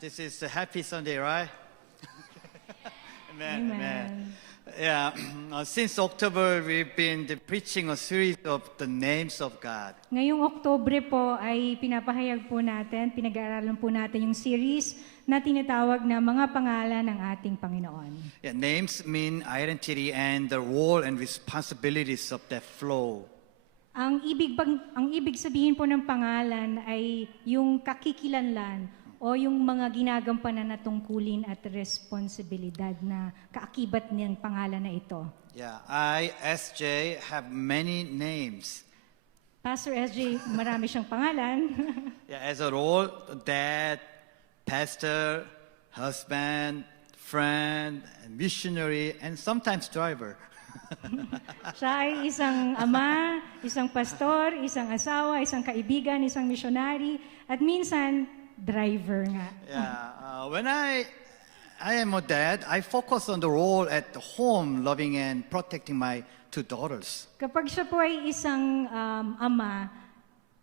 This is a happy Sunday, right? Amen. Amen. Yeah, since October, we've been preaching a series of the names of God. Ngayong Oktubre po ay pinapahayag po natin, pinag-aaralan po natin yung series na tinatawag na mga pangalan ng ating Panginoon. Yeah, names mean identity and the role and responsibilities of that flow. Ang ibig sabihin po ng pangalan ay yung kakikilanlan o yung mga ginagampanan na tungkulin at responsibilidad na kaakibat ng pangalan na ito. Yeah, I, SJ, have many names. Pastor SJ, marami siyang pangalan. Yeah, as a role, dad, pastor, husband, friend, missionary, and sometimes driver. Siya ay isang ama, isang pastor, isang asawa, isang kaibigan, isang missionary, at minsan, driver nga. Yeah, when I am a dad, I focus on the role at home, loving and protecting my two daughters. Kapag siya po ay isang ama,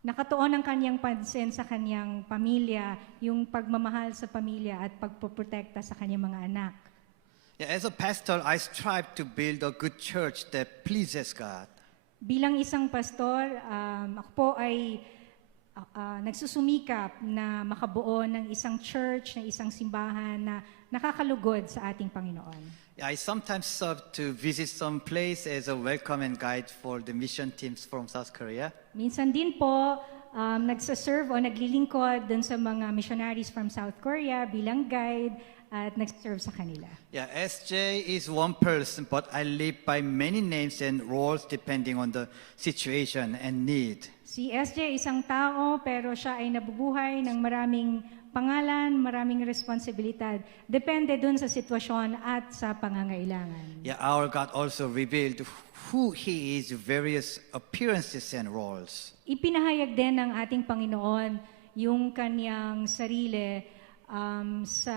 nakatuon ang kanyang pansin sa kanyang pamilya, yung pagmamahal sa pamilya at pagpoprotekta sa kanyang mga anak. Yeah, as a pastor, I strive to build a good church that pleases God. Bilang isang pastor, ako po ay nagsusumikap na makabuo ng isang church, ng isang simbahan na nakakalugod sa ating Panginoon. Yeah, I sometimes serve to visit some place as a welcome and guide for the mission teams from South Korea. Minsan din po, nagsaserve o naglilingkod dun sa mga missionaries from South Korea bilang guide at nagsaserve sa kanila. Yeah, SJ is one person, but I live by many names and roles depending on the situation and need. Si SJ isang tao pero siya ay nabubuhay ng maraming pangalan, maraming responsibilidad. Depende dun sa sitwasyon at sa pangangailangan. Yeah, our God also revealed who He is, various appearances and roles. Ipinahayag din ng ating Panginoon yung kanyang sarili sa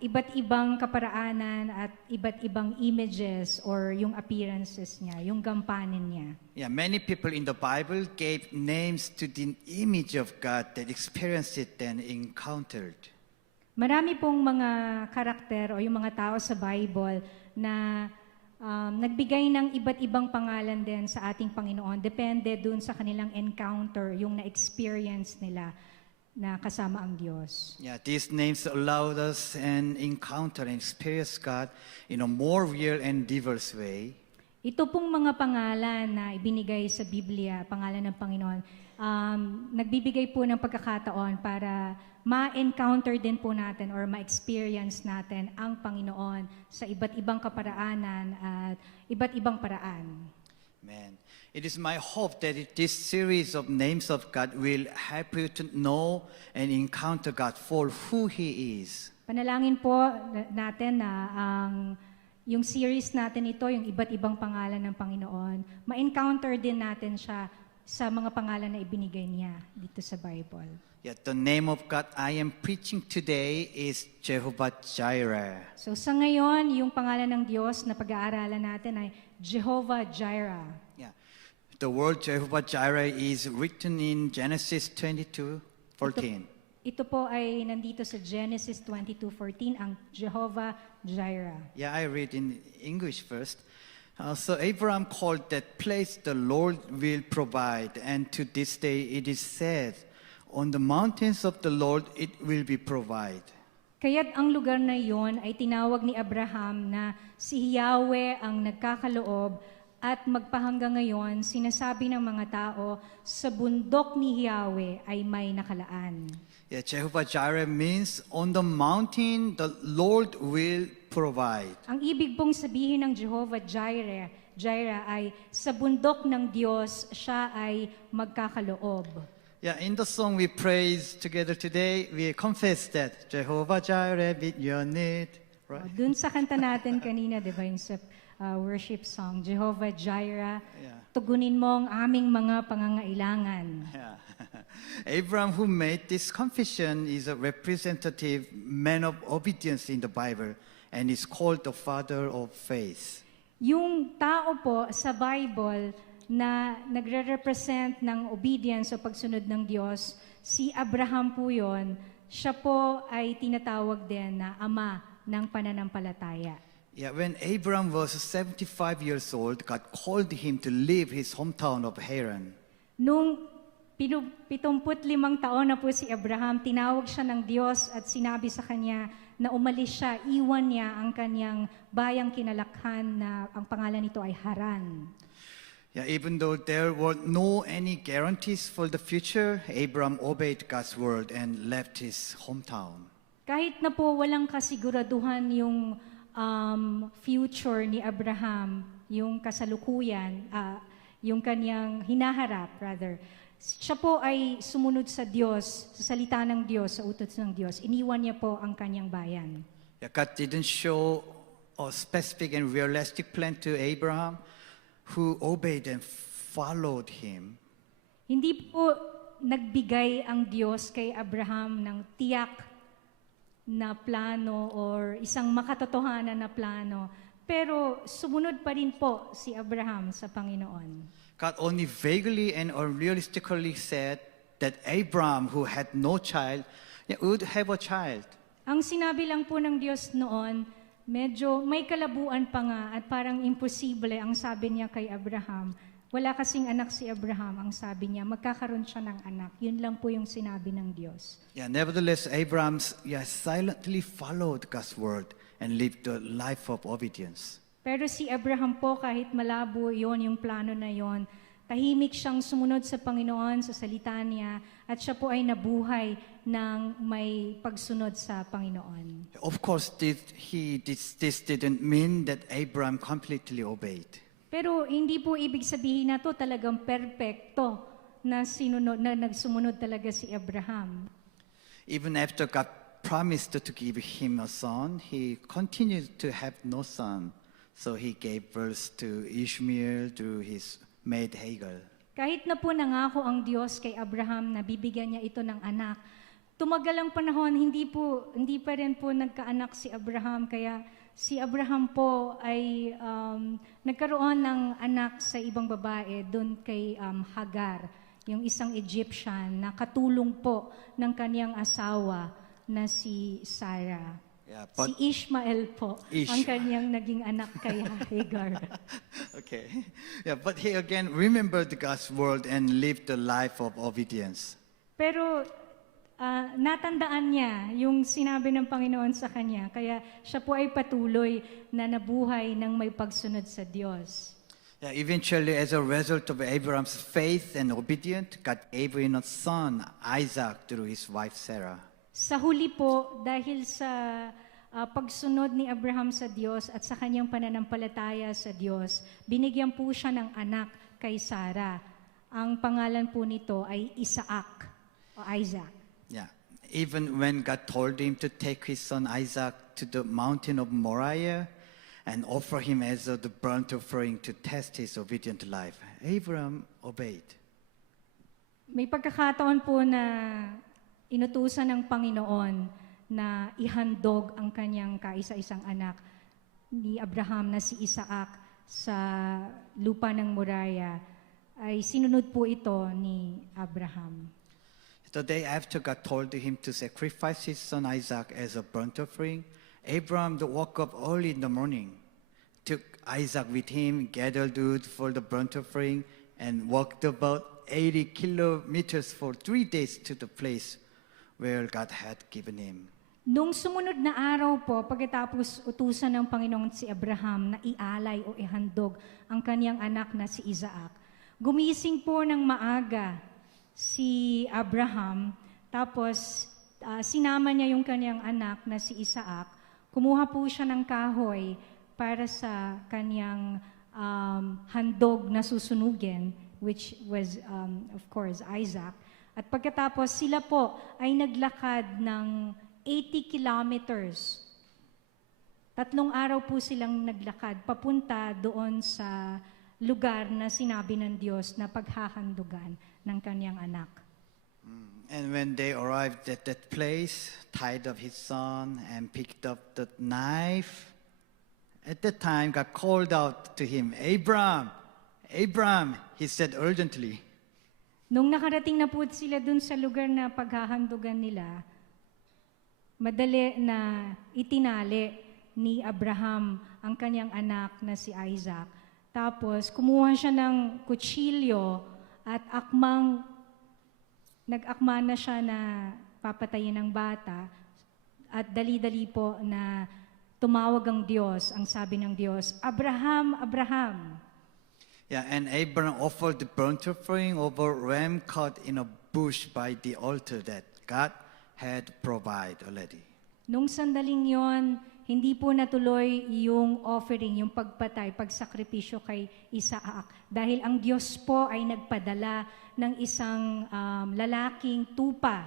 iba't ibang kaparaanan at iba't ibang images or yung appearances niya, yung gampanin niya. Yeah, many people in the Bible gave names to the image of God that experienced it and encountered. Marami pong mga karakter o yung mga tao sa Bible na nagbigay ng iba't ibang pangalan din sa ating Panginoon. Depende dun sa kanilang encounter, yung na-experience nila na kasama ang Diyos. Yeah, these names allowed us an encounter and experience God in a more real and diverse way. Ito pong mga pangalan na ibinigay sa Biblia, pangalan ng Panginoon, nagbibigay po ng pagkakataon para ma-encounter din po natin or ma-experience natin ang Panginoon sa iba't ibang kaparaanan at iba't ibang paraan. Amen. It is my hope that this series of names of God will help you to know and encounter God for who He is. Panalangin po natin na yung series natin ito, yung iba't ibang pangalan ng Panginoon, ma-encounter din natin siya sa mga pangalan na ibinigay niya dito sa Bible. Yeah, the name of God I am preaching today is Jehovah Jireh. So sa ngayon, yung pangalan ng Diyos na pag-aaralan natin ay Jehovah Jireh. Yeah. The word Jehovah Jireh is written in Genesis 22:14. Ito po ay nandito sa Genesis 22:14, ang Jehovah Jireh. Yeah, I read in English first. So Abraham called that place the Lord will provide, and to this day it is said, on the mountains of the Lord it will be provided. Kaya't ang lugar na iyon ay tinawag ni Abraham na si Yahweh ang nagkakaloob at magpahanggang ngayon sinasabi ng mga tao sa bundok ni Yahweh ay may nakalaan. Yeah, Jehovah Jireh means on the mountain the Lord will provide. Ang ibig pong sabihin ng Jehovah Jireh ay sa bundok ng Diyos siya ay magkakaloob. Yeah, in the song we praise together today, we confess that Jehovah Jireh meet your need. Right? Dun sa kanta natin kanina, di ba, yung sa worship song, Jehovah Jireh, Yeah. tugunin mo ang aming mga pangangailangan. Yeah. Abraham, who made this confession, is a representative man of obedience in the Bible and is called the father of faith. Yung tao po sa Bible na nagre-represent ng obedience o pagsunod ng Diyos, si Abraham po yon, siya po ay tinatawag din na ama ng pananampalataya. Yeah, when Abraham was 75 years old, God called him to leave his hometown of Haran. Nung 75 taon na po si Abraham, tinawag siya ng Diyos at sinabi sa kanya na umalis siya, iwan niya ang kanyang bayang kinalakhan na ang pangalan nito ay Haran. Yeah, even though there were no any guarantees for the future, Abraham obeyed God's word and left his hometown. Kahit na po walang kasiguraduhan yung future ni Abraham, yung kasalukuyan, yung kanyang hinaharap, rather. Siya po ay sumunod sa Diyos, sa salita ng Diyos, sa utos ng Diyos. Iniwan niya po ang kanyang bayan. Yeah, God didn't show a specific and realistic plan to Abraham, who obeyed and followed him. Hindi po nagbigay ang Diyos kay Abraham ng tiyak na plano or isang makatotohanan na plano, pero sumunod pa rin po si Abraham sa Panginoon. God only vaguely and unrealistically said that Abraham, who had no child, would have a child. Ang sinabi lang po ng Diyos noon, medyo may kalabuan pa nga at parang imposible ang sabi niya kay Abraham. Wala kasing anak si Abraham, ang sabi niya, magkakaroon siya ng anak. Yun lang po yung sinabi ng Diyos. Yeah, nevertheless, Abraham silently followed God's word and lived a life of obedience. Pero si Abraham po, kahit malabo yon yung plano na yon, tahimik siyang sumunod sa Panginoon, sa salita niya, at siya po ay nabuhay ng may pagsunod sa Panginoon. Of course, this didn't mean that Abraham completely obeyed. Pero hindi po ibig sabihin na to talagang perpekto na nagsumunod talaga si Abraham. Even after God promised to give him a son, he continued to have no son. So he gave birth to Ishmael through his maid Hagar. Kahit na po nangako ang Diyos kay Abraham na bibigyan niya ito ng anak, tumagal ang panahon, hindi pa rin po nagkaanak si Abraham, kaya si Abraham po ay nagkaroon ng anak sa ibang babae doon kay Hagar, yung isang Egyptian na katulong po ng kaniyang asawa na si Sarah. Yeah, Si Ishmael po, ang kaniyang naging anak kay Hagar. okay. Yeah, but he again remembered God's word and lived a life of obedience. Pero natandaan niya yung sinabi ng Panginoon sa kanya, kaya siya po ay patuloy na nabuhay ng may pagsunod sa Diyos. Yeah, eventually, as a result of Abraham's faith and obedience, God gave him a son, Isaac, through his wife Sarah. Sa huli po, dahil sa pagsunod ni Abraham sa Diyos at sa kanyang pananampalataya sa Diyos, binigyan po siya ng anak kay Sarah. Ang pangalan po nito ay Isaac o Isaac. Yeah. Even when God told him to take his son Isaac to the mountain of Moriah and offer him as the burnt offering to test his obedient life, Abraham obeyed. May pagkakataon po na inutusan ng Panginoon na ihandog ang kanyang kaisa-isang anak ni Abraham na si Isaac sa lupa ng Moriah, ay sinunod po ito ni Abraham. The day after God told him to sacrifice his son Isaac as a burnt offering, Abraham woke up early in the morning, took Isaac with him, gathered wood for the burnt offering, and walked about 80 kilometers for 3 days to the place where God had given him. Nung sumunod na araw po, pagkatapos utusan ng Panginoon si Abraham na ialay o ihandog ang kanyang anak na si Isaac, gumising po ng maaga si Abraham, tapos sinama niya yung kanyang anak na si Isaac, kumuha po siya ng kahoy para sa kanyang handog na susunugin, which was, of course, Isaac. At pagkatapos sila po ay naglakad ng 80 kilometers. 3 araw po silang naglakad papunta doon sa lugar na sinabi ng Diyos na paghahandugan ng kanyang anak. And when they arrived at that place, tied up his son and picked up the knife, at that time God called out to him, Abraham, Abraham, he said urgently. Nung nakarating na po sila dun sa lugar na paghahandugan nila, madali na itinali ni Abraham ang kanyang anak na si Isaac. Tapos kumuha siya ng kutsilyo at nag-akma na siya na papatayin ng bata at dali-dali po na tumawag ang Diyos, ang sabi ng Diyos, Abraham, Abraham. Yeah, and Abraham offered the burnt offering over ram caught in a bush by the altar that God had provided already. Nung sandaling yon, hindi po natuloy yung offering, yung pagpatay, pagsakripisyo kay Isaac. Dahil ang Diyos po ay nagpadala ng isang lalaking tupa.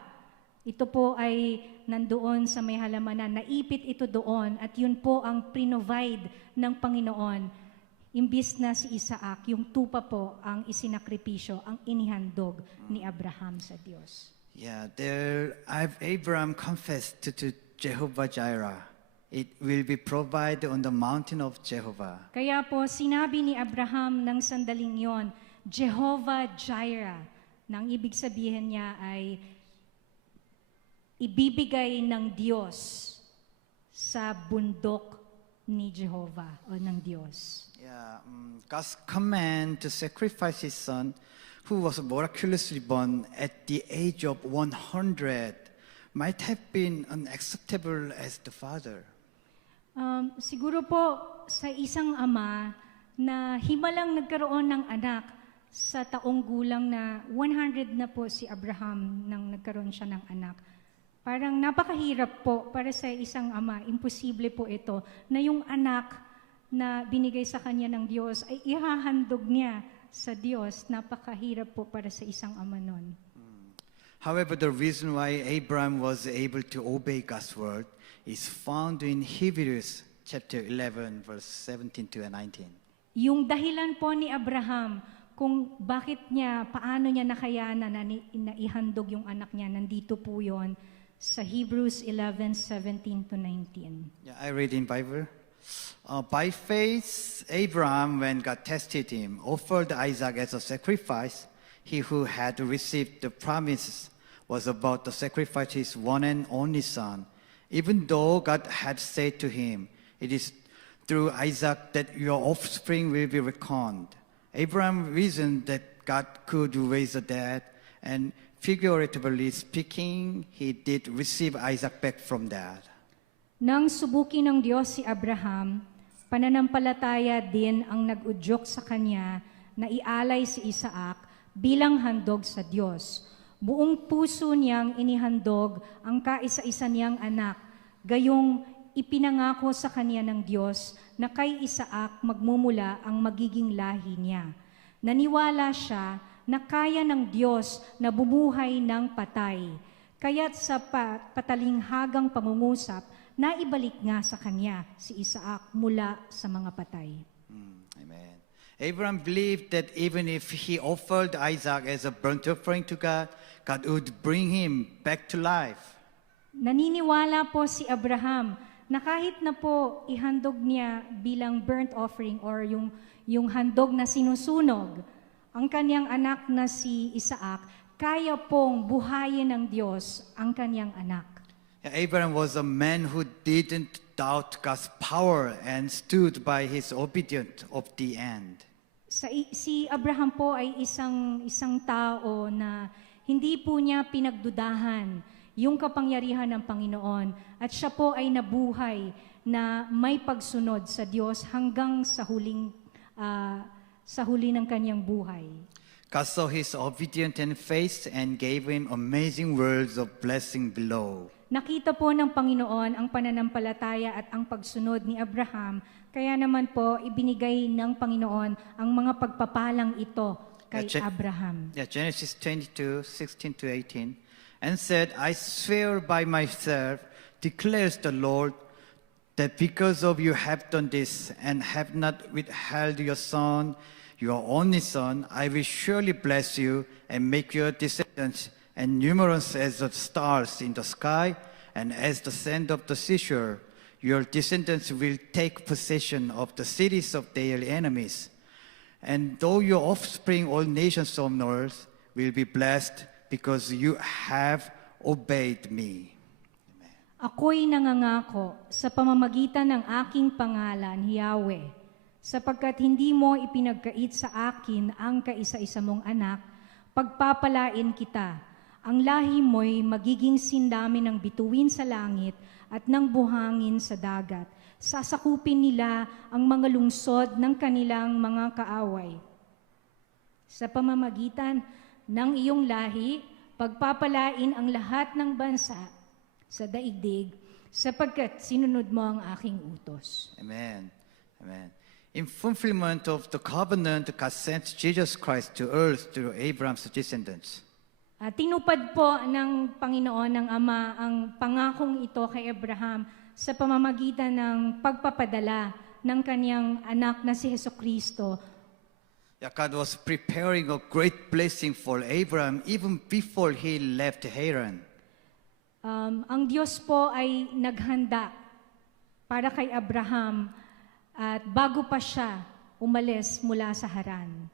Ito po ay nandoon sa may halamanan, naipit ito doon at yun po ang provide ng Panginoon. Imbis na si Isaac, yung tupa po ang isinakripisyo, ang inihandog ni Abraham sa Diyos. Yeah, there Abraham confessed to Jehovah Jireh. It will be provided on the mountain of Jehovah. Kaya po sinabi ni Abraham ng sandaling yon, Jehovah Jireh, nang ibig sabihin niya ay ibibigay ng Diyos sa bundok ni Jehovah o ng Diyos. Yeah, God's command to sacrifice his son, who was miraculously born at the age of 100, might have been unacceptable as the father. Siguro po sa isang ama na himalang nagkaroon ng anak sa taong gulang na 100 na po si Abraham nang nagkaroon siya ng anak. Parang napakahirap po para sa isang ama, imposible po ito, na yung anak na binigay sa kanya ng Diyos ay ihahandog niya sa Diyos. Napakahirap po para sa isang ama nun. However, the reason why Abraham was able to obey God's word is found in Hebrews chapter 11, verse 17 to 19. Yung dahilan po ni Abraham kung bakit paano niya nakayanan na ihandog yung anak niya, nandito po yon sa Hebrews 11, 17 to 19. Yeah, I read in Bible. By faith, Abraham, when God tested him, offered Isaac as a sacrifice. He who had received the promises was about to sacrifice his one and only son, even though God had said to him, "It is through Isaac that your offspring will be reckoned." Abraham reasoned that God could raise the dead, and figuratively speaking, he did receive Isaac back from death. Nang subukin ng Diyos si Abraham, pananampalataya din ang nag-udyok sa kanya na ialay si Isaac bilang handog sa Diyos. Buong puso niyang inihandog ang kaisa-isa niyang anak, gayong ipinangako sa kanya ng Diyos na kay Isaac magmumula ang magiging lahi niya. Naniwala siya na kaya ng Diyos na bumuhay ng patay, kaya't sa patalinghagang pangungusap, naibalik nga sa kanya si Isaac mula sa mga patay. Amen. Abraham believed that even if he offered Isaac as a burnt offering to God, God would bring him back to life. Naniniwala po si Abraham na kahit na po ihandog niya bilang burnt offering or yung handog na sinusunog, ang kanyang anak na si Isaac, kaya pong buhayin ng Diyos ang kanyang anak. Abraham was a man who didn't doubt God's power and stood by his obedience of the end. Si Abraham po ay isang tao na hindi po niya pinagdudahan yung kapangyarihan ng Panginoon at siya po ay nabuhay na may pagsunod sa Diyos hanggang sa huli ng kanyang buhay. God saw his obedience and faith and gave him amazing words of blessing below. Nakita po ng Panginoon ang pananampalataya at ang pagsunod ni Abraham, kaya naman po ibinigay ng Panginoon ang mga pagpapalang ito kay Abraham. Genesis 22, 16 to 18. And said, I swear by myself, declares the Lord, that because of you have done this and have not withheld your son, your only son, I will surely bless you and make your descendants and numerous as the stars in the sky and as the sand of the seashore. Your descendants will take possession of the cities of their enemies. And though your offspring, all nations on earth, will be blessed because you have obeyed me. Ako'y nangangako sa pamamagitan ng aking pangalan, Yahweh, sapagkat hindi mo ipinagkait sa akin ang kaisa-isa mong anak, pagpapalain kita. Ang lahi mo'y magiging sindami ng bituin sa langit at ng buhangin sa dagat. Sasakupin nila ang mga lungsod ng kanilang mga kaaway. Sa pamamagitan ng iyong lahi, pagpapalain ang lahat ng bansa sa daigdig, sapagkat sinunod mo ang aking utos. Amen. Amen. In fulfillment of the covenant, God sent Jesus Christ to earth through Abraham's descendants. Tinupad po ng Panginoon ng Ama ang pangakong ito kay Abraham sa pamamagitan ng pagpapadala ng kanyang anak na si Jesucristo. Yeah, God was preparing a great blessing for Abraham even before he left Haran. Ang Diyos po ay naghanda para kay Abraham at bago pa siya umalis mula sa Haran.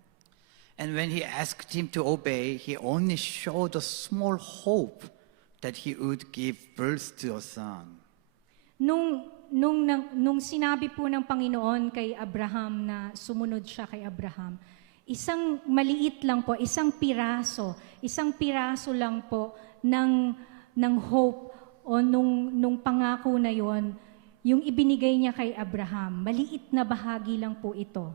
And when he asked him to obey, he only showed a small hope that he would give birth to a son. Nung sinabi po ng Panginoon kay Abraham na sumunod siya kay Abraham, isang maliit lang po, isang piraso lang po ng hope o nung pangako na yon, yung ibinigay niya kay Abraham. Maliit na bahagi lang po ito.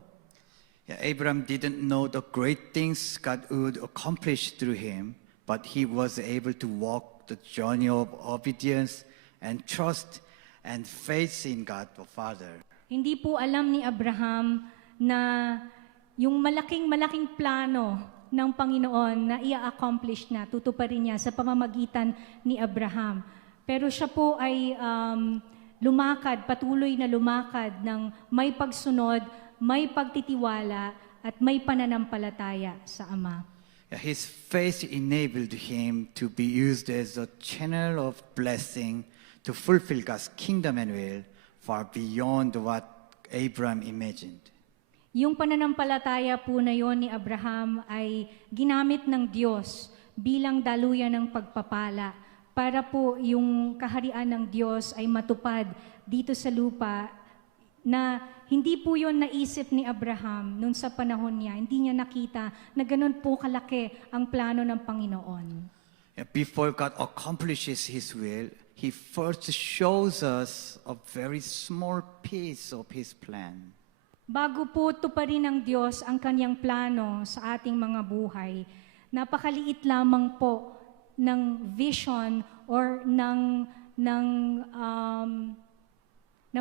Yeah, Abraham didn't know the great things God would accomplish through him, but he was able to walk the journey of obedience and trust and faith in God the Father. Hindi po alam ni Abraham na yung malaking plano ng Panginoon na i-accomplish na, tutuparin niya sa pamamagitan ni Abraham. Pero siya po ay patuloy na lumakad ng may pagsunod, may pagtitiwala, at may pananampalataya sa Ama. His faith enabled him to be used as a channel of blessing to fulfill God's kingdom and will far beyond what Abraham imagined. Yung pananampalataya po na yon ni Abraham ay ginamit ng Diyos bilang daluyan ng pagpapala para po yung kaharian ng Diyos ay matupad dito sa lupa na hindi po yon naisip ni Abraham noon sa panahon niya. Hindi niya nakita na ganun po kalaki ang plano ng Panginoon. Before God accomplishes His will, He first shows us a very small piece of His plan. Bago po tuparin ng Diyos ang kanyang plano sa ating mga buhay, napakaliit lamang po ng vision or ng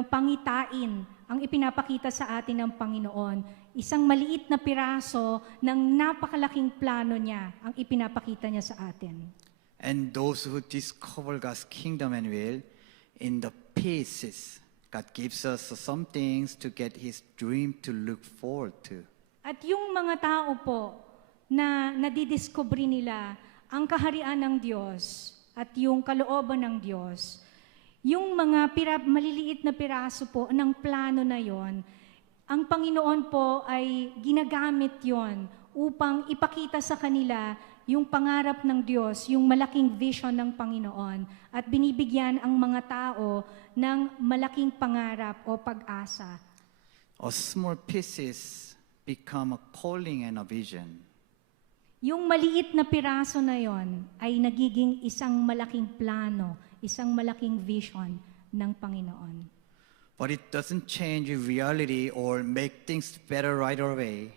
pangitain ang ipinapakita sa atin ng Panginoon. Isang maliit na piraso ng napakalaking plano niya ang ipinapakita niya sa atin. And those who discover God's kingdom and will in the pieces, God gives us some things to get His dream to look forward to. At yung mga tao po na nadidiscover nila ang kaharian ng Diyos at yung kalooban ng Diyos, yung mga maliliit na piraso po ng plano na yon, ang Panginoon po ay ginagamit yon upang ipakita sa kanila yung pangarap ng Diyos, yung malaking vision ng Panginoon, at binibigyan ang mga tao ng malaking pangarap o pag-asa. A small pieces become a calling and a vision. Yung maliit na piraso na yon ay nagiging isang malaking plano, isang malaking vision ng Panginoon. But it doesn't change reality or make things better right away.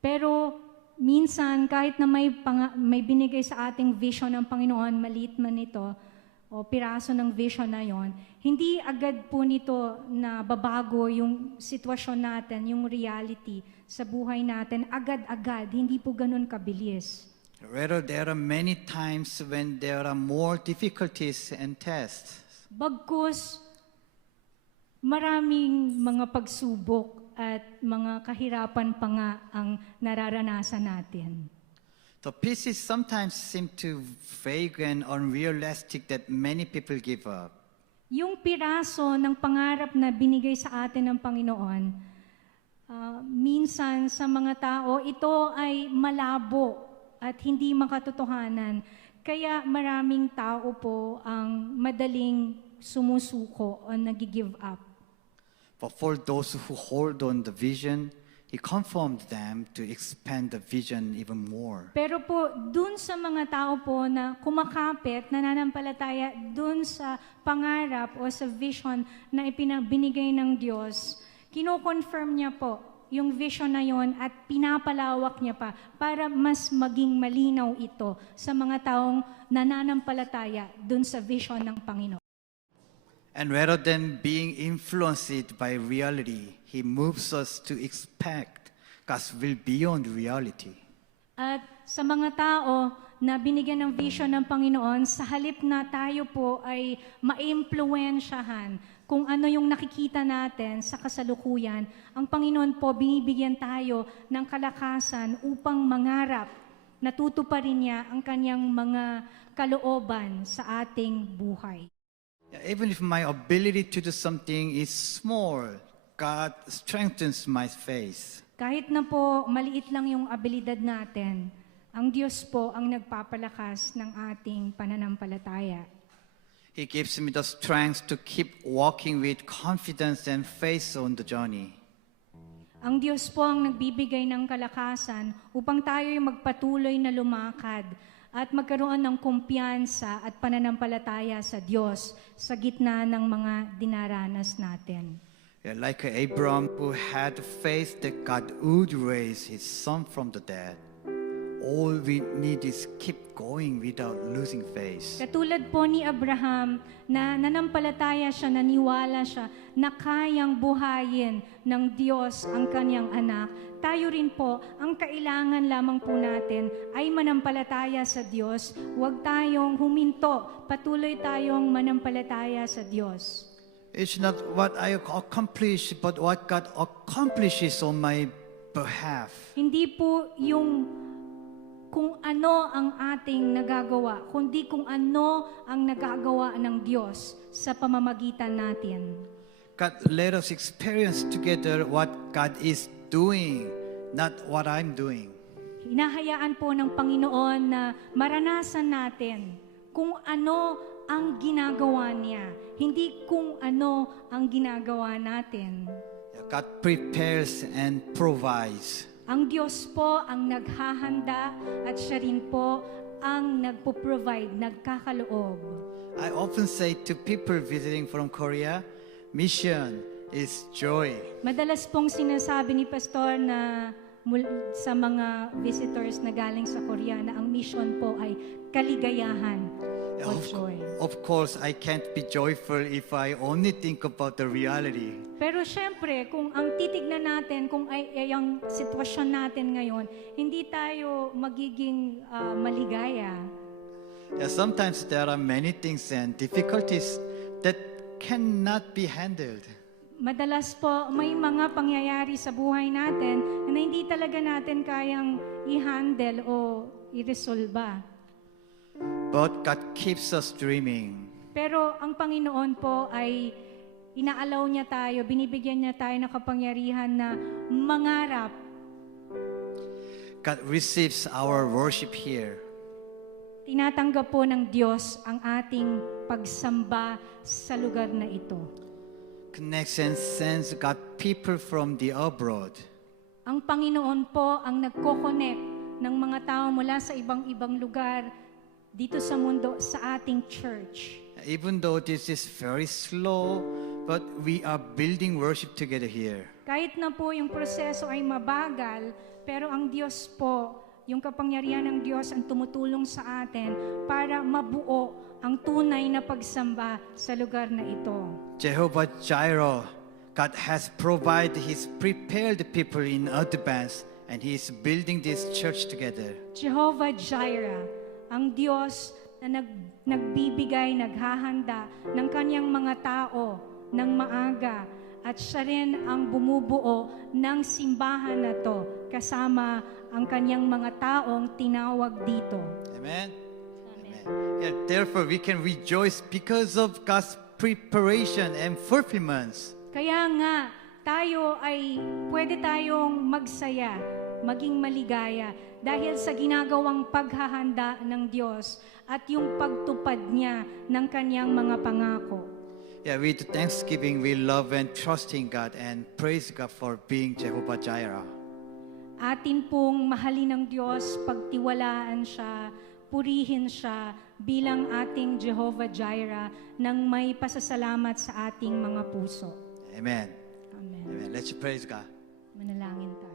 Pero minsan, kahit na may binigay sa ating vision ng Panginoon, maliit man ito, o piraso ng vision na yon, hindi agad po nito na babago yung sitwasyon natin, yung reality sa buhay natin, agad-agad, hindi po ganun kabilis. Rather, there are many times when there are more difficulties and tests. Bagkus, maraming mga pagsubok at mga kahirapan pa nga ang nararanasan natin. The pieces sometimes seem too vague and unrealistic that many people give up. Yung piraso ng pangarap na binigay sa atin ng Panginoon, minsan sa mga tao, ito ay malabo at hindi makatotohanan. Kaya maraming tao po ang madaling sumusuko o nag-give up. But for those who hold on the vision, He confirmed them to expand the vision even more. Pero po, dun sa mga tao po na kumakapit, nananampalataya dun sa pangarap o sa vision na binigay ng Diyos, kino-confirm niya po yung vision na yon at pinapalawak niya pa para mas maging malinaw ito sa mga taong nananampalataya dun sa vision ng Panginoon. And rather than being influenced by reality, He moves us to expect God's will beyond reality. At sa mga tao na binigyan ng vision ng Panginoon, sa halip na tayo po ay maimpluwensyahan kung ano yung nakikita natin sa kasalukuyan, ang Panginoon po binibigyan tayo ng kalakasan upang mangarap na tutuparin niya ang kanyang mga kalooban sa ating buhay. Even if my ability to do something is small, God strengthens my faith. Kahit na po maliit lang yung abilidad natin, ang Diyos po ang nagpapalakas ng ating pananampalataya. He gives me the strength to keep walking with confidence and faith on the journey. Ang Diyos po ang nagbibigay ng kalakasan upang tayo yung magpatuloy na lumakad at magkaroon ng kumpiyansa at pananampalataya sa Diyos sa gitna ng mga dinaranas natin. Yeah, like Abraham who had faith that God would raise his son from the dead. All we need is keep going without losing faith. Katulad po ni Abraham na nanampalataya siya, naniwala siya na kayang buhayin ng Diyos ang kanyang anak, tayo rin po, ang kailangan lamang po natin ay manampalataya sa Diyos. Huwag tayong huminto, patuloy tayong manampalataya sa Diyos. It's not what I accomplish, but what God accomplishes on my behalf. Hindi po yung kung ano ang ating nagagawa, kundi kung ano ang nagagawa ng Diyos sa pamamagitan natin. God, let us experience together what God is doing, not what I'm doing. Hinahayaan po ng Panginoon na maranasan natin kung ano ang ginagawa niya, hindi kung ano ang ginagawa natin. God prepares and provides. Ang Diyos po ang naghahanda at siya rin po ang nagpo-provide, nagkakaloob. I often say to people visiting from Korea, mission is joy. Madalas pong sinasabi ni Pastor na sa mga visitors na galing sa Korea na ang mission po ay kaligayahan o joy. Of course, I can't be joyful if I only think about the reality. Pero syempre, kung ang titignan natin, kung ay ang sitwasyon natin ngayon, hindi tayo magiging maligaya. Yeah, sometimes there are many things and difficulties that cannot be handled. Madalas po, may mga pangyayari sa buhay natin na hindi talaga natin kayang i-handle o i-resolba. But God keeps us dreaming. Pero ang Panginoon po ay inaalaw niya tayo, binibigyan niya tayo ng kapangyarihan na mangarap. God receives our worship here. Tinatanggap po ng Diyos ang ating pagsamba sa lugar na ito. Connects and sends God people from the abroad. Ang Panginoon po ang nagko-connect ng mga tao mula sa ibang-ibang lugar dito sa mundo sa ating church. Even though this is very slow, but we are building worship together here. Kahit na po yung proseso ay mabagal, pero ang Diyos po, yung kapangyarihan ng Diyos ang tumutulong sa atin para mabuo ang tunay na pagsamba sa lugar na ito. Jehovah Jireh, God has provided His prepared people in advance, and He is building this church together. Jehovah Jireh, ang Diyos na nagbibigay, naghahanda ng kanyang mga tao ng maaga at siya rin ang bumubuo ng simbahan na to kasama ang kanyang mga taong tinawag dito. Amen? Amen. Yeah, therefore, we can rejoice because of God's preparation and fulfillments. Kaya nga, tayo ay pwede tayong magsaya, maging maligaya dahil sa ginagawang paghahanda ng Diyos at yung pagtupad niya ng kanyang mga pangako. Yeah, with thanksgiving, we love and trust in God and praise God for being Jehovah Jireh. Atin pong mahalin ng Diyos, pagtiwalaan siya, purihin siya bilang ating Jehovah Jireh nang may pasasalamat sa ating mga puso. Amen. Amen. Amen. Let's praise God. Manalangin tayo.